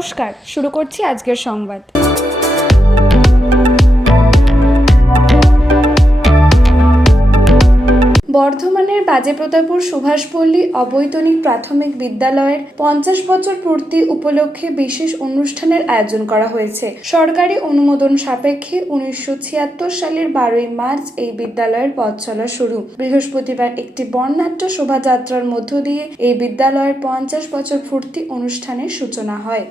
নমস্কার, শুরু করছি আজকের সংবাদ। বর্ধমানের বাজেপ্রতাপপুর সুভাষপল্লী অবৈতনিক প্রাথমিক বিদ্যালয়ের 50 বছর পূর্তি উপলক্ষে বিশেষ অনুষ্ঠানের আয়োজন করা হয়েছে। সরকারি অনুমোদন সাপেক্ষে 1976 সালের 12ই মার্চ এই বিদ্যালয়ের পথ চলা শুরু। বৃহস্পতিবার একটি বর্ণাঢ্য শোভাযাত্রার মধ্য দিয়ে এই বিদ্যালয়ের 50 বছর পূর্তি অনুষ্ঠানের সূচনা হয়।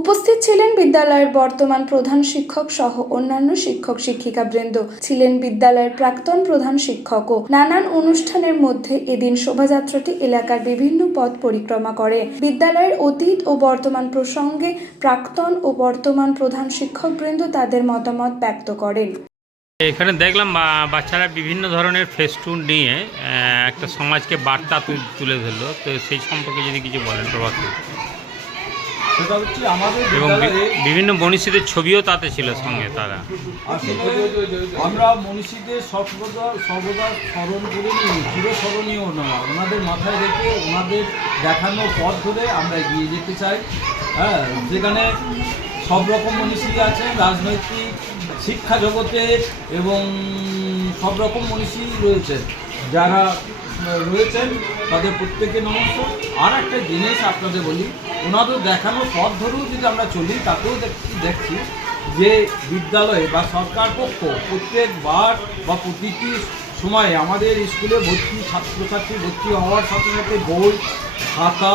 উপস্থিত ছিলেন বিদ্যালয়ের বর্তমান প্রধান শিক্ষক সহ অন্যান্য শিক্ষক শিক্ষিকা বৃন্দ, ছিলেন বিদ্যালয়ের প্রাক্তন প্রধান শিক্ষকও। নানান অনুষ্ঠানের মধ্যে এদিন শোভাযাত্রাটি এলাকার বিভিন্ন পথ পরিক্রমা করে। বিদ্যালয়ের অতীত ও বর্তমান প্রসঙ্গে প্রাক্তন ও বর্তমান প্রধান শিক্ষক বৃন্দ তাদের মতামত ব্যক্ত করেন। এখানে দেখলাম বাচ্চারা বিভিন্ন ধরনের ফেস্টুন নিয়ে একটা সমাজকে বার্তা তুলে ধরলো, তো সেই সম্পর্কে যদি কিছু বলেন প্রভাত। সেটা হচ্ছে আমাদের এবং বিভিন্ন মনীষীদের ছবিও তাতে ছিল সঙ্গে তারা। আসলে আমরা মনীষীদের সর্বদা স্মরণ করে নিই, চিরস্মরণীয় না, ওনাদের মাথায় রেখে ওনাদের দেখানো পথ ধরে আমরা এগিয়ে যেতে চাই। হ্যাঁ, যেখানে সব রকম মনীষী আছেন, রাজনৈতিক, শিক্ষা জগতের এবং সব রকম মনীষী রয়েছেন। যারা রয়েছেন তাদের প্রত্যেকে নমস্কার। আর একটা জিনিস আপনাদের বলি, ওনাদের দেখানো পথ ধরেও যদি আমরা চলি তাতেও দেখছি যে বিদ্যালয়ে বা সরকার পক্ষ প্রত্যেকবার বা প্রতিটি সময়ে আমাদের স্কুলে ছাত্রছাত্রী ভর্তি হওয়ার সাথে সাথে বই, খাতা,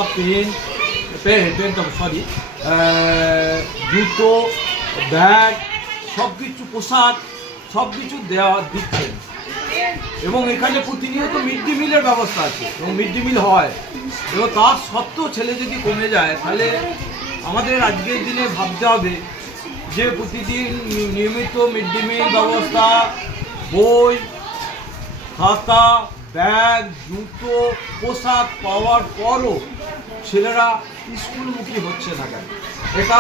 জুতো, ব্যাগ, সব কিছু, পোশাক, সব কিছু দিচ্ছেন। এবং এখানে প্রতিনিয়ত মিড ডে মিলের ব্যবস্থা আছে এবং মিড ডে মিল হয়। এবং তার সত্ত্বেও ছেলে যদি কমে যায়, তাহলে আমাদের আজকের দিনে ভাবতে হবে যে প্রতিদিন নিয়মিত মিড ডে মিল ব্যবস্থা, বই, খাতা, ব্যাগ, জুতো, পোশাক পাওয়ার পরও ছেলেরা স্কুলমুখী হচ্ছে না কেন? এটা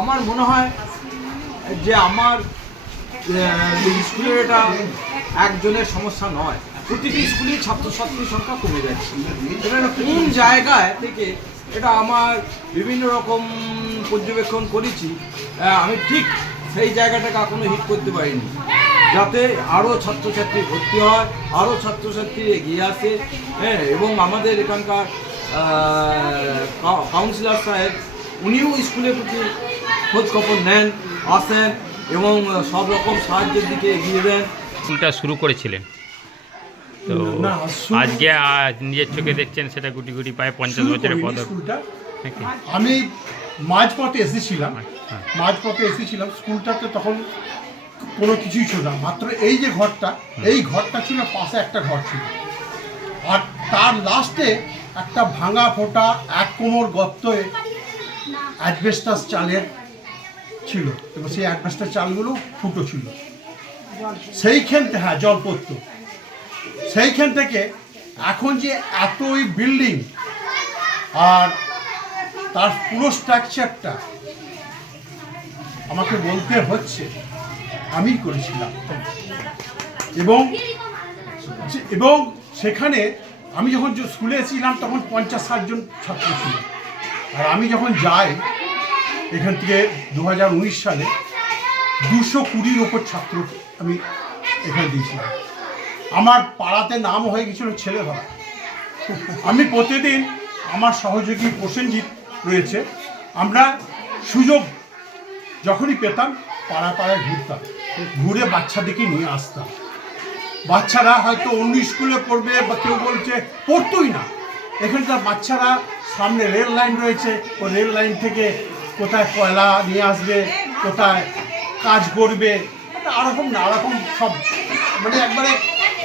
আমার মনে হয় যে আমার স্কুলের এটা একজনের সমস্যা নয়, প্রতিটি স্কুলেই ছাত্রছাত্রীর সংখ্যা কমে যাচ্ছে। এটা কোন জায়গায় থেকে, এটা আমার বিভিন্ন রকম পর্যবেক্ষণ করেছি, আমি ঠিক সেই জায়গাটাকে এখনো হিট করতে পারিনি, যাতে আরও ছাত্রছাত্রী ভর্তি হয়, আরও ছাত্রছাত্রী এগিয়ে আসে। হ্যাঁ, এবং আমাদের এখানকার কাউন্সিলর সাহেব, উনিও স্কুলের প্রতি খোঁজখবর নেন, আসেন এবং সব রকম সাহায্যের দিকে এগিয়ে দেন। স্কুলটা শুরু করেছিলেন, তো আজকে নিজের চোখে দেখছেন সেটা গুটি গুটি পায় 50 বছরের পদ। আমি মাঝপথে এসেছিলাম, স্কুলটাতে তখন কোনো কিছুই ছিল না, মাত্র এই যে ঘরটা, এই ঘরটা ছিল, পাশে একটা ঘর ছিল, আর তার লাস্টে একটা ভাঙা ফোটা 1 কোমর গর্তে অ্যাসবেস্টাস চালের ছিল, এবং সেই অ্যাসবেস্টাস চালগুলো ফুটো ছিল। সেইখান থেকে জল পড়তো। সেইখান থেকে এখন যে এতই বিল্ডিং আর তার পুরো স্ট্রাকচারটা আমাকে বলতে হচ্ছে আমি করেছিলাম। এবং সেখানে আমি যখন স্কুলে ছিলাম তখন 50-60 জন ছাত্র ছিল, আর আমি যখন যাই এখান থেকে 2019 সালে 220-র ওপর ছাত্র আমি এখানে দিয়েছিলাম। আমার পাড়াতে নাম হয়ে গেছিল ছেলে ধরা। আমি প্রতিদিন, আমার সহযোগী প্রসেনজিৎ রয়েছে, আমরা সুযোগ যখনই পেতাম পাড়ায় ঘুরতাম, ঘুরে বাচ্চাদেরকে নিয়ে আসতাম। বাচ্চারা হয়তো অন্য স্কুলে পড়বে বা কেউ বলছে পড়তোই না, এখানকার বাচ্চারা সামনে রেল লাইন রয়েছে, ও রেল লাইন থেকে কোথায় কয়লা নিয়ে আসবে, কোথায় কাজ করবে, নানারকম সব, মানে একবারে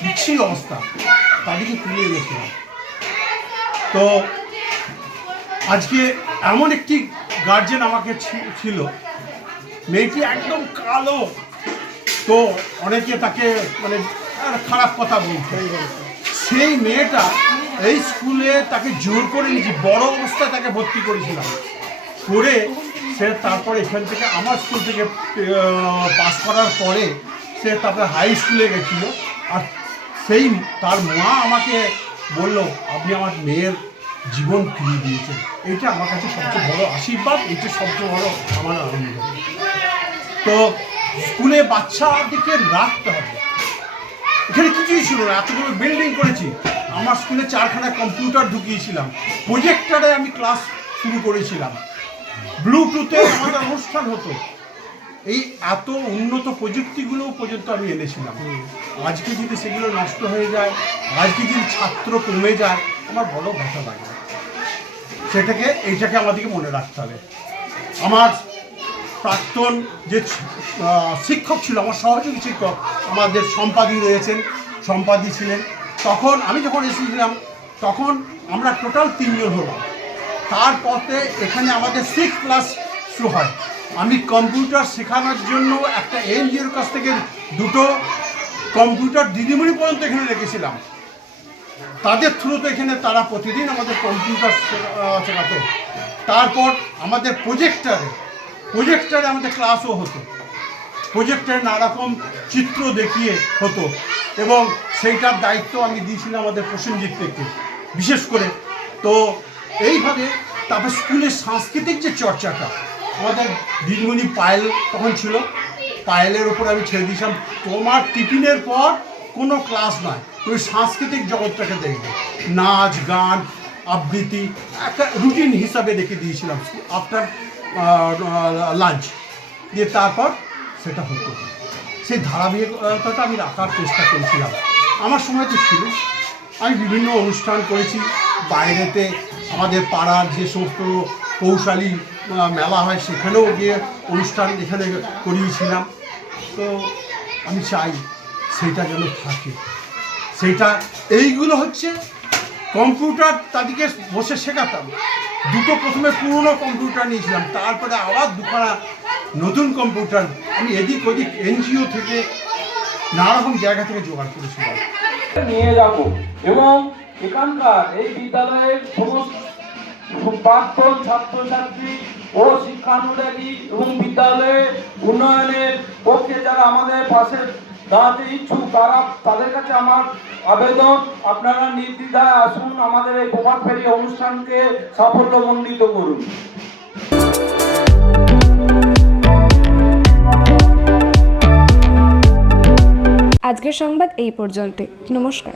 বিচ্ছিন্ন অবস্থা, তাদেরকে তুলে গেছিলাম। তো আজকে এমন একটি গার্জেন আমাকে ছিল, মেয়েটি একদম কালো, তো অনেকে তাকে মানে খারাপ কথা বলতো। সেই মেয়েটা এই স্কুলে তাকে জোর করে নিয়েছি, বড় অবস্থায় তাকে ভর্তি করেছিলাম, করে সে তারপরে এখান থেকে আমার স্কুল থেকে পাস করার পরে সে তারপরে হাই স্কুলে গেছিলো। আর সেই তার মা আমাকে বলল, আপনি আমার মেয়ের জীবন ফিরিয়ে দিয়েছেন। এইটা আমার কাছে সবচেয়ে বড় আশীর্বাদ, এইটা সবচেয়ে বড় আমার আনন্দ। তো স্কুলে বাচ্চাদেরকে রাখতে হবে, এখানে কিছুই ছিল না, এতগুলো বিল্ডিং করেছি। আমার স্কুলে 4খানা কম্পিউটার ঢুকিয়েছিলাম, প্রজেক্টরে আমি ক্লাস শুরু করেছিলাম, ব্লুটুথে আমাদের অনুষ্ঠান হতো। এই এত উন্নত প্রযুক্তিগুলো পর্যন্ত আমি এনেছিলাম। আজকে যদি সেগুলো নষ্ট হয়ে যায়, আজকে যদি ছাত্র কমে যায়, আমার বড় ব্যথা লাগে। এইটাকে আমাদেরকে মনে রাখতে হবে। আমার প্রাক্তন যে শিক্ষক ছিল, আমার সহযোগী শিক্ষক, আমাদের সম্পাদী রয়েছেন, সম্পাদী ছিলেন। তখন আমি যখন এসেছিলাম তখন আমরা টোটাল 3 জন হলাম। তারপরে এখানে আমাদের 6 ক্লাস শুরু হয়। আমি কম্পিউটার শেখানোর জন্য একটা এনজিওর কাছ থেকে 2টো কম্পিউটার দিদিমণি পর্যন্ত এখানে রেখেছিলাম। তাদের থ্রুতে এখানে তারা প্রতিদিন আমাদের কম্পিউটার শেখাতো। তারপর আমাদের প্রজেক্টারে আমাদের ক্লাসও হতো, প্রজেক্টারে নানারকম চিত্র দেখিয়ে হতো, এবং সেইটার দায়িত্ব আমি দিয়েছিলাম আমাদের প্রসেনজিৎকে বিশেষ করে। তো এইভাবে তারপর স্কুলের সাংস্কৃতিক যে চর্চাটা, আমাদের দিদিমণি পায়েল তখন ছিল, পায়েলের ওপর আমি ছেড়ে দিয়েছিলাম, তোমার টিফিনের পর কোনো ক্লাস নয়, তুমি সাংস্কৃতিক জগৎটাকে দেখবে, নাচ গান আবৃত্তি একটা রুটিন হিসাবে রেখে দিয়েছিলাম আফটার লাঞ্চ দিয়ে। তারপর সেটা হতো, সেই ধারাবাহিকতাটা আমি রাখার চেষ্টা করেছিলাম। আমার সময় তো ছিল, আমি বিভিন্ন অনুষ্ঠান করেছি বাইরেতে, আমাদের পাড়ার যে সমস্ত কৌশলী মেলা হয় সেখানেও গিয়ে অনুষ্ঠান এখানে করিয়েছিলাম। তো আমি চাই সেইটা যেন থাকে, সেইটা এইগুলো হচ্ছে কম্পিউটার তাদেরকে বসে শেখাতাম। 2টো প্রথমে পুরনো কম্পিউটার নিয়েছিলাম, তারপরে আবার 2খানা নতুন কম্পিউটার আমি এদিক ওদিক এনজিও থেকে নানারকম জায়গা থেকে জোগাড় করেছিলাম, নিয়ে যাব। এবং এখানকার এই বিদ্যালয়ের সমস্ত প্রাক্তন ছাত্রছাত্রী ও শিক্ষানুরাগী এবং বিদ্যালয়ের উন্নয়নের পক্ষে যারা আমাদের পাশে দাঁড়াতে ইচ্ছুক, তাদের কাছে আমার আবেদন, আপনারা নির্দ্বিধায় আসুন, আমাদের এই প্রভাত ফেরি অনুষ্ঠানকে সাফল্যমণ্ডিত করুন। আজকের সংবাদ এই পর্যন্ত। নমস্কার।